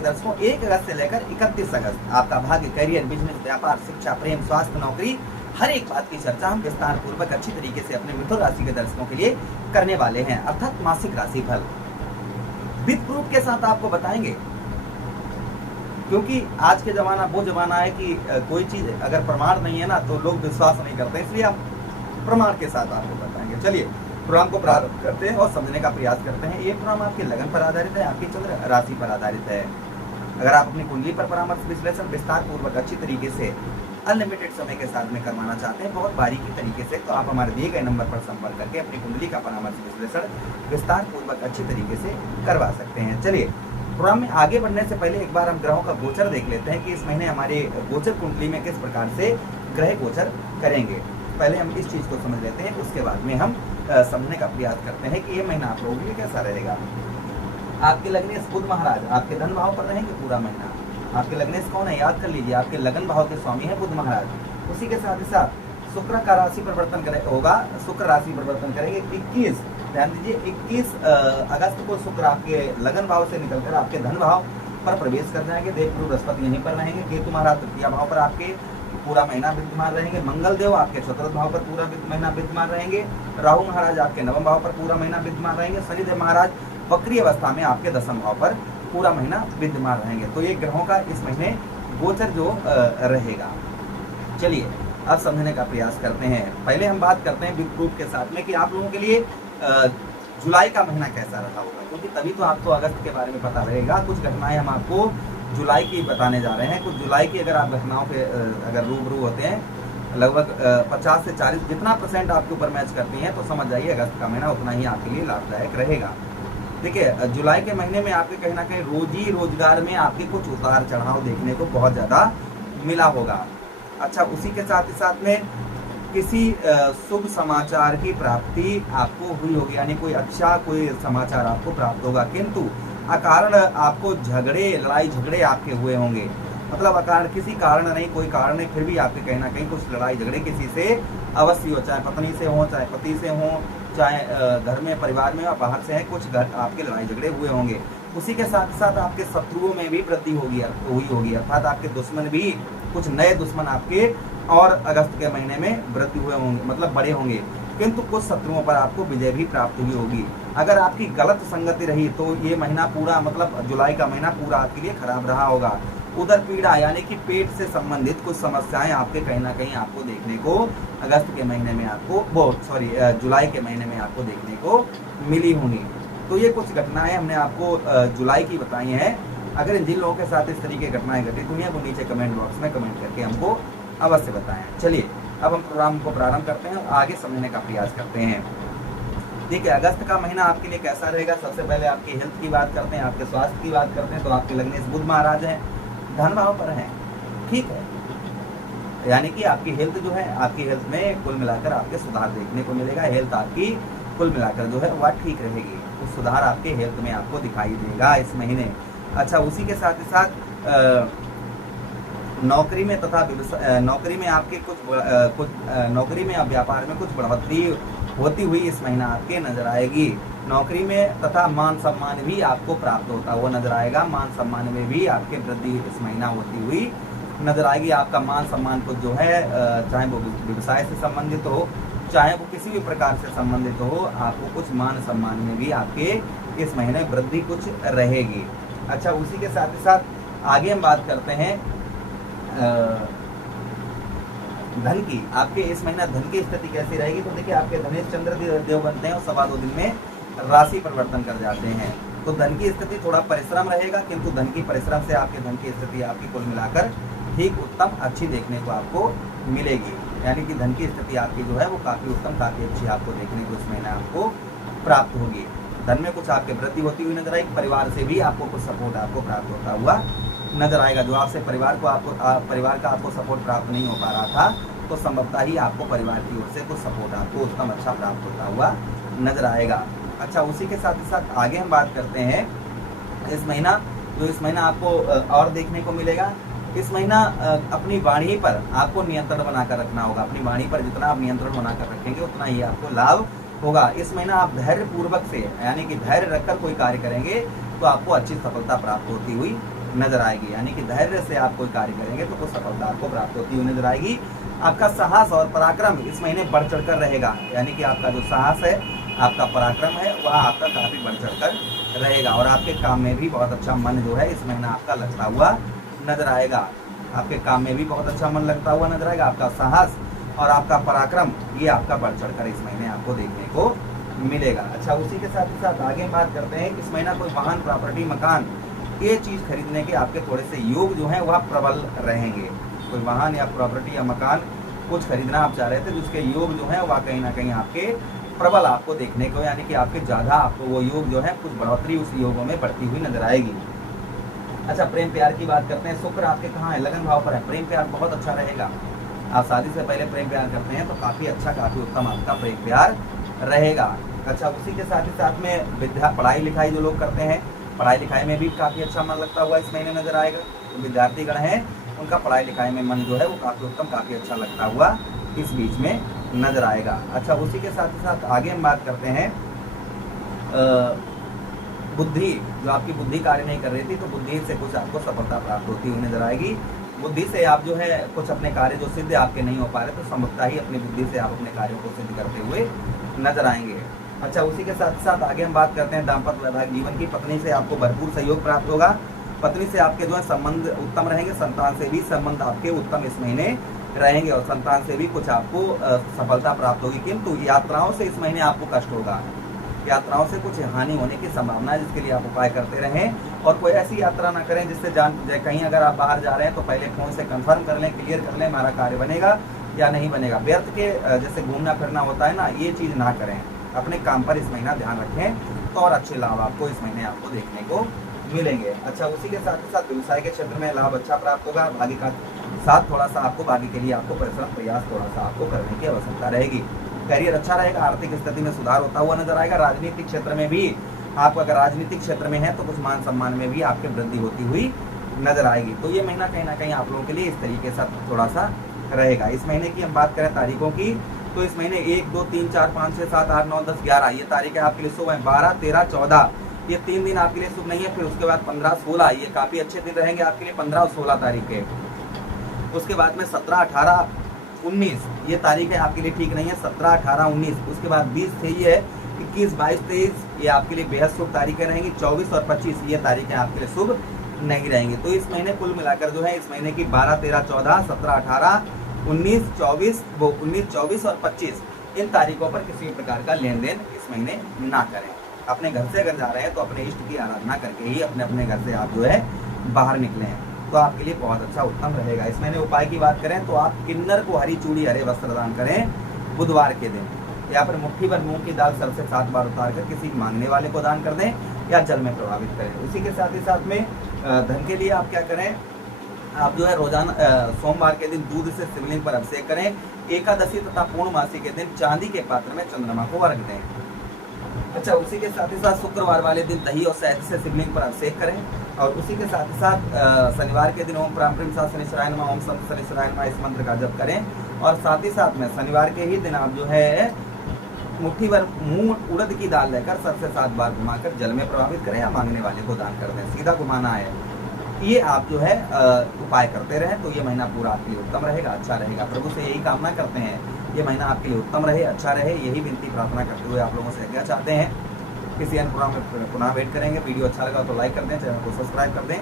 के दर्शकों, 1 अगस्त से लेकर 31 अगस्त आपका भाग्य, करियर, बिजनेस, व्यापार, शिक्षा, प्रेम, स्वास्थ्य, नौकरी, हर एक बात की चर्चा हम विस्तार पूर्वक अच्छी तरीके से अपने मिथुन राशि के दर्शकों के लिए करने वाले हैं, अर्थात मासिक राशि फल विद प्रूफ के साथ आपको बताएंगे। क्योंकि आज के जमाना वो जमाना है कि कोई चीज अगर प्रमाण नहीं है ना तो लोग विश्वास नहीं करते, इसलिए हम प्रमाण के साथ आपको बताएंगे। चलिए प्रोग्राम को प्रारंभ करते हैं और समझने का प्रयास करते हैं। ये प्रोग्राम आपके लगन पर आधारित है, आपकी चंद्र राशि पर आधारित है। अगर आप अपनी कुंडली पर परामर्श विश्लेषण विस्तार पूर्वक अच्छी तरीके से अनलिमिटेड समय के साथ में करवाना चाहते हैं, बहुत बारीकी तरीके से, तो आप हमारे दिए गए नंबर पर संपर्क करके अपनी कुंडली का परामर्श विश्लेषण विस्तार पूर्वक अच्छी तरीके से करवा सकते हैं। चलिए प्रोग्राम में आगे बढ़ने से पहले एक बार हम ग्रहों का गोचर देख लेते हैं कि इस महीने हमारे गोचर कुंडली में किस प्रकार से ग्रह गोचर करेंगे। पहले हम इस चीज को समझ लेते हैं, उसके बाद में हम समझने का प्रयास करते हैं कि ये महीना आप लोगों के लिए कैसा रहेगा। आपके लग्नेश बुध महाराज आपके धन भाव पर रहेंगे पूरा महीना। आपके लग्नेश कौन है, याद कर लीजिए, आपके लगन भाव के स्वामी है बुध महाराज। उसी के साथ ही साथ शुक्र का राशि परिवर्तन होगा, शुक्र राशि परिवर्तन करेंगे 21, ध्यान दीजिए 21 अगस्त को शुक्र आपके लगन भाव से निकलकर आपके धन भाव पर प्रवेश कर जाएंगे। देवगुरु बृहस्पति यहीं पर रहेंगे, केतु महाराज तृतीय भाव पर आपके पूरा महीना विद्यमान रहेंगे, मंगल देव आपके चतुर्थ भाव पर पूरा महीना विद्यमान रहेंगे, राहु महाराज आपके नवम भाव पर पूरा महीना विद्यमान रहेंगे, शनिदेव महाराज वक्री अवस्था में आपके दसम भाव पर पूरा महीना विद्यमान रहेंगे। तो ये ग्रहों का इस महीने गोचर जो रहेगा। चलिए अब समझने का प्रयास करते हैं। पहले हम बात करते हैं विद प्रूफ के साथ में कि आप लोगों के लिए जुलाई का महीना कैसा रहा होगा, क्योंकि तभी तो आपको अगस्त के बारे में पता लगेगा। कुछ घटनाएं हम आपको जुलाई की बताने जा रहे हैं। कुछ जुलाई की अगर आप घटनाओं के अगर रूबरू होते हैं, लगभग 50 से 40 जितना % आपके ऊपर मैच करती हैं, तो समझ जाइए अगस्त का महीना उतना ही आपके लिए लाभदायक रहेगा। देखिए जुलाई के महीने में आपके कहीं ना कहीं रोजी रोजगार में आपके कुछ उतार चढ़ाव देखने को बहुत ज़्यादा मिला होगा। अच्छा, उसी के साथ ही साथ में किसी शुभ समाचार की प्राप्ति आपको हुई होगी, यानी कोई अच्छा कोई समाचार आपको प्राप्त होगा, किंतु अकारण आपको लड़ाई झगड़े आपके हुए होंगे। मतलब अकारण किसी कारण नहीं, कोई कारण नहीं, फिर भी आपके कहीं ना कहीं कुछ लड़ाई झगड़े किसी से अवश्य हो, चाहे पत्नी से हो, चाहे पति से हो, चाहे घर में परिवार में या बाहर से है, कुछ घर आपके लड़ाई झगड़े हुए होंगे। उसी के साथ साथ आपके शत्रुओं में भी वृद्धि हुई होगी, अर्थात आपके दुश्मन भी, कुछ नए दुश्मन आपके और अगस्त के महीने में वृद्धि हुए होंगे, मतलब बड़े होंगे, किंतु कुछ शत्रुओं पर आपको विजय भी प्राप्त हुई होगी। अगर आपकी गलत संगति रही तो ये महीना पूरा, मतलब जुलाई का महीना पूरा आपके लिए खराब रहा होगा। उदर पीड़ा यानी कि पेट से संबंधित कुछ समस्याएं आपके कहीं ना कहीं आपको देखने को अगस्त के महीने में जुलाई के महीने में आपको देखने को मिली होंगी। तो ये कुछ घटनाएं हमने आपको जुलाई की बताई हैं। अगर जिन लोगों के साथ इस तरीके की घटनाएं घटित हुई हैं वो नीचे कमेंट बॉक्स में कमेंट करके हमको अवश्य बताएं। चलिए अब हम प्रोग्राम को प्रारंभ करते हैं और आगे समझने का प्रयास करते हैं। देखिए अगस्त का महीना आपके लिए कैसा रहेगा। सबसे पहले आपकी हेल्थ की बात करते हैं, आपके स्वास्थ्य की बात करते हैं। तो आपके लग्नेश बुध महाराज हैं, धन भाव पर हैं, ठीक है, यानी कि आपकी हेल्थ जो है, आपकी हेल्थ में कुल मिलाकर आपके सुधार देखने को मिलेगा। हेल्थ आपकी कुल मिलाकर जो है वह ठीक रहेगी, तो सुधार आपके हेल्थ में आपको दिखाई देगा इस महीने। अच्छा, उसी के साथ ही साथ नौकरी में तथा नौकरी में आपके कुछ नौकरी में या व्यापार में कुछ बढ़ोतरी होती हुई इस महीना आपके नजर आएगी। नौकरी में तथा मान सम्मान भी आपको प्राप्त होता हुआ नजर आएगा। मान सम्मान में भी आपके वृद्धि इस महीना होती हुई नजर आएगी। आपका मान सम्मान कुछ जो है, चाहे वो व्यवसाय से संबंधित हो, चाहे वो किसी भी प्रकार से संबंधित हो, आपको कुछ मान सम्मान में भी आपके इस महीने वृद्धि कुछ रहेगी। अच्छा, उसी के साथ ही साथ आगे हम बात करते हैं धन की। आपके इस महीना धन की स्थिति कैसी रहेगी। तो देखिए आपके धनेश चंद्र देव बनते हैं और 2.25 दिन में राशि परिवर्तन कर जाते हैं। तो धन की स्थिति थोड़ा परिश्रम रहेगा, किंतु धन की परिश्रम से आपके धन की स्थिति आपकी कुल मिलाकर ठीक उत्तम अच्छी देखने को आपको मिलेगी। यानी कि धन की स्थिति आपकी जो है वो काफी उत्तम, काफी अच्छी आपको देखने को इस महीने आपको प्राप्त होगी। धन में कुछ आपके वृद्धि होती हुई नजर आएगी। परिवार से भी आपको कुछ सपोर्ट आपको प्राप्त होता हुआ नजर आएगा। जो आपसे परिवार का आपको सपोर्ट प्राप्त नहीं हो पा रहा था, तो संभवतः ही आपको परिवार की ओर से कुछ सपोर्ट आपको उत्तम अच्छा प्राप्त होता हुआ नजर आएगा। अच्छा, उसी के साथ ही साथ आगे हम बात करते हैं इस महीना आपको और देखने को मिलेगा। इस महीना अपनी वाणी पर आपको नियंत्रण बनाकर रखना होगा। अपनी वाणी पर जितना आप नियंत्रण बनाकर रखेंगे उतना ही आपको लाभ होगा। इस महीना आप धैर्य पूर्वक से, यानी कि धैर्य रखकर कोई कार्य करेंगे तो आपको अच्छी सफलता प्राप्त होती हुई नजर आएगी। यानी कि धैर्य से आप कोई कार्य करेंगे तो कुछ सफलता आपको प्राप्त होती हुई नजर आएगी। आपका साहस और पराक्रम इस महीने बढ़ चढ़कर रहेगा। यानी कि आपका जो साहस है, आपका पराक्रम है, वह आपका काफी बढ़ चढ़कर रहेगा। और आपके काम में भी बहुत अच्छा मन जो है इस महीना आपका लगता हुआ नजर आएगा। आपके काम में भी बहुत अच्छा मन लगता हुआ नजर आएगा। आपका साहस और आपका पराक्रम ये आपका बढ़ चढ़कर इस महीने आपको देखने को मिलेगा। अच्छा, उसी के साथ ही साथ आगे बात करते हैं, इस महीना कोई वाहन, प्रॉपर्टी, मकान, ये चीज खरीदने के आपके थोड़े से योग जो है वह प्रबल रहेंगे। कोई वाहन या प्रॉपर्टी या मकान कुछ खरीदना आप चाह रहे थे, जिसके योग जो है वह कहीं ना कहीं आपके प्रबल आपको देखने को, यानी कि आपके ज्यादा आपको वो योग जो है कुछ बढ़ोतरी उस योगों में बढ़ती हुई नजर आएगी। अच्छा, प्रेम प्यार की बात करते हैं। शुक्र आपके कहाँ है? लगन भाव पर है। प्रेम प्यार बहुत अच्छा रहेगा। आप शादी से पहले प्रेम प्यार करते हैं तो काफी अच्छा, काफी उत्तम आपका प्रेम प्यार रहेगा। अच्छा, उसी के साथ ही साथ में विद्या, पढ़ाई लिखाई जो लोग करते हैं, पढ़ाई लिखाई में भी काफी अच्छा मन लगता हुआ इस महीने नजर आएगा। तो विद्यार्थीगण हैं, उनका पढ़ाई लिखाई में मन जो है वो काफी उत्तम, काफी अच्छा लगता हुआ इस बीच में नजर आएगा। अच्छा, उसी के साथ ही साथ आगे हम बात करते हैं बुद्धि, जो आपकी बुद्धि कार्य नहीं कर रही थी, तो बुद्धि से कुछ आपको सफलता प्राप्त होती हुई नजर आएगी। बुद्धि से आप जो है कुछ अपने कार्य जो सिद्ध आपके नहीं हो पा रहे, तो संभवतः ही अपनी बुद्धि से आप अपने कार्यों को सिद्ध करते हुए नजर आएंगे। अच्छा, उसी के साथ साथ आगे हम बात करते हैं दाम्पत्य वैवाहिक जीवन की। पत्नी से आपको भरपूर सहयोग प्राप्त होगा। पत्नी से आपके जो है संबंध उत्तम रहेंगे। संतान से भी संबंध आपके उत्तम इस महीने रहेंगे और संतान से भी कुछ आपको सफलता प्राप्त होगी। किंतु यात्राओं से इस महीने आपको कष्ट होगा। यात्राओं से कुछ हानि होने की संभावना है, जिसके लिए आप उपाय करते रहें। और कोई ऐसी यात्रा ना करें जिससे कहीं अगर आप बाहर जा रहे हैं तो पहले फोन से कंफर्म कर लें, क्लियर कर लें हमारा कार्य बनेगा या नहीं बनेगा। व्यर्थ के जैसे घूमना फिरना होता है ना, ये चीज ना करें। अपने काम पर इस महीना ध्यान रखें तो और अच्छे लाभ आपको इस महीने आपको देखने को मिलेंगे। अच्छा, उसी के साथ ही साथ व्यवसाय के क्षेत्र में लाभ अच्छा प्राप्त होगा। भाग्य का साथ थोड़ा सा आपको, भाग्य के लिए आपको परिश्रम प्रयास थोड़ा सा आपको करने की आवश्यकता रहेगी। करियर अच्छा रहेगा। आर्थिक स्थिति में सुधार होता हुआ नजर आएगा। राजनीतिक क्षेत्र में भी आप अगर राजनीतिक क्षेत्र में है तो कुछ मान सम्मान में भी आपके वृद्धि होती हुई नजर आएगी। तो ये महीना कहीं ना कहीं आप लोगों के लिए इस तरीके से थोड़ा सा रहेगा। इस महीने की हम बात करें तारीखों की, तो इस महीने 1, 2, 3, 4, 5, 6, 7, 8, 9, 10, 11 ये तारीखें आपके लिए शुभ है। 12, 13, 14 ये 3 दिन आपके लिए शुभ नहीं है। फिर उसके बाद 15, 16 ये काफी अच्छे दिन रहेंगे आपके लिए। 15 और 16 तारीखें। उसके बाद में 17, 18, 19 ये तारीखें आपके लिए ठीक नहीं है। 17, 18, 19 उसके बाद 20 से ये है 21, 22, 23 ये आपके लिए बेहद शुभ तारीखें रहेंगी। 24 और 25 ये तारीखें आपके लिए शुभ नहीं रहेंगी। तो इस महीने कुल मिलाकर जो है इस महीने की 12, 13, 14, 17, 18, 19, 24 और 25 इन तारीखों पर किसी भी प्रकार का लेन देन इस महीने ना करें। अपने घर से अगर जा रहे हैं तो अपने इष्ट की आराधना करके ही अपने घर से आप जो है बाहर निकले हैं, तो आपके लिए बहुत अच्छा उत्तम रहेगा। इस महीने उपाय की बात करें तो आप किन्नर को हरी चूड़ी, हरे वस्त्र दान करें बुधवार के दिन, या फिर मुट्ठी भर मूंग की दाल सर से 7 बार उतार कर किसी मांगने वाले को दान कर दें या जल में प्रभावित करें। उसी के साथ ही साथ में धन के लिए आप क्या करें, आप जो है रोजाना सोमवार के दिन दूध से शिवलिंग पर अभिषेक करें। एकादशी तथा पूर्णमासी के दिन चांदी के पात्र में चंद्रमा को अर्घ दें। अच्छा, उसी के साथ ही साथ शुक्रवार वाले दिन दही और शहद से शिवलिंग पर अभिषेक करें। और उसी के साथ ही साथ शनिवार के दिन ओम प्रांप्रिम सा शनिश्चराय नमः, ओम संत शनिश्चराय नमः इस मंत्र का जप करें। और साथ ही साथ में शनिवार के ही दिन आप जो है मुट्ठी भर मूंग उड़द की दाल लेकर सर से 7 बार घुमाकर जल में प्रभावित करें या मांगने वाले को दान कर दें। सीधा घुमाना है। ये आप जो है उपाय करते रहें तो ये महीना पूरा आपके लिए उत्तम रहेगा, अच्छा रहेगा। प्रभु से यही कामना करते हैं ये महीना आपके लिए उत्तम रहे, अच्छा रहे, यही विनती प्रार्थना करते हुए आप लोगों से क्या चाहते हैं। किसी अन्य प्रोग्राम में पुनः वेट करेंगे। वीडियो अच्छा लगा तो लाइक कर दें, चैनल को सब्सक्राइब कर दें।